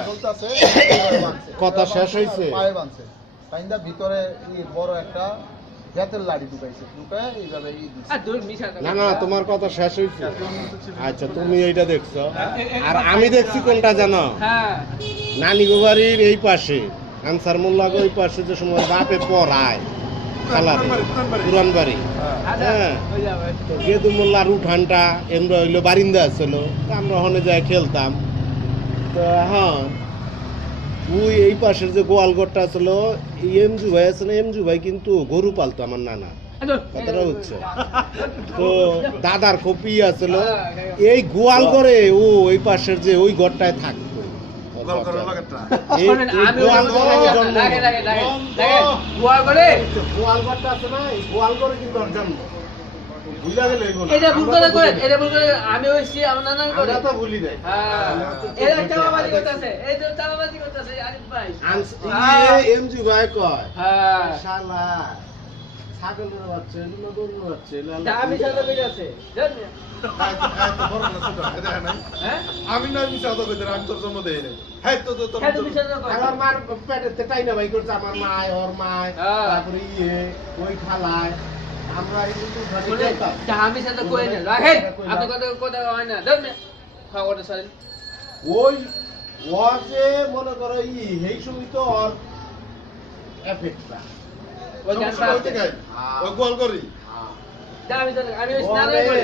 চলতেছে কথা শেষ হয়েছে পায়ে বাঁধছে কাইন্দা ভিতরে বড় একটা বেতের লাড়ি ঢুকাইছে ঢুকায় এইভাবে না না তোমার কথা শেষ হয়েছে আচ্ছা তুমি এইটা দেখছো আর আমি দেখছি কোনটা জানো নানি বাড়ির এই পাশে আনসার মোল্লাগ ওই পাশে যে সময় বাপে পড়ায় খেলাতে পুরান বাড়ি হ্যাঁ গেদু মোল্লার উঠানটা এমরা হইলো বারিন্দা ছিল আমরা ওখানে যাই খেলতাম তো হ্যাঁ ওই এই পাশের যে গোয়ালঘরটা ছিল এমজু ভাই আছে না এমজু ভাই কিন্তু গরু পালতো আমার নানা কথাটা হচ্ছে তো দাদার কপি আছিল এই গোয়াল করে ও ওই পাশের যে ওই ঘরটায় থাকতো আমি হইছি আমার নানার করে তো ভুলি নাই এরা চামাবাজি করতেছে এই যে চামাবাজি করতেছে আরিফ ভাই এমজি ভাই কয় হ্যাঁ শালা ছাগলের বাচ্চা এগুলো গরুর বাচ্চা আমি সাথে বেজে আছে জানেন আমি না মিশা তো কইতে আমি তোর জন্ম দেই নাই হ্যাঁ তো আমার মার পেটেতে টাইনা ভাই করছে আমার মা ওর মা তারপরে ওই খালায় আমরা এই কিন্তু আমি সাথে কই না রাখেন আপনি কথা কথা হয় না জানেন খাওয়াটা সারেন ওই ওর যে মনে করো এই সময় তো ওর এফেক্টটা ওই গান ওই গোয়াল করি আমি স্নান করে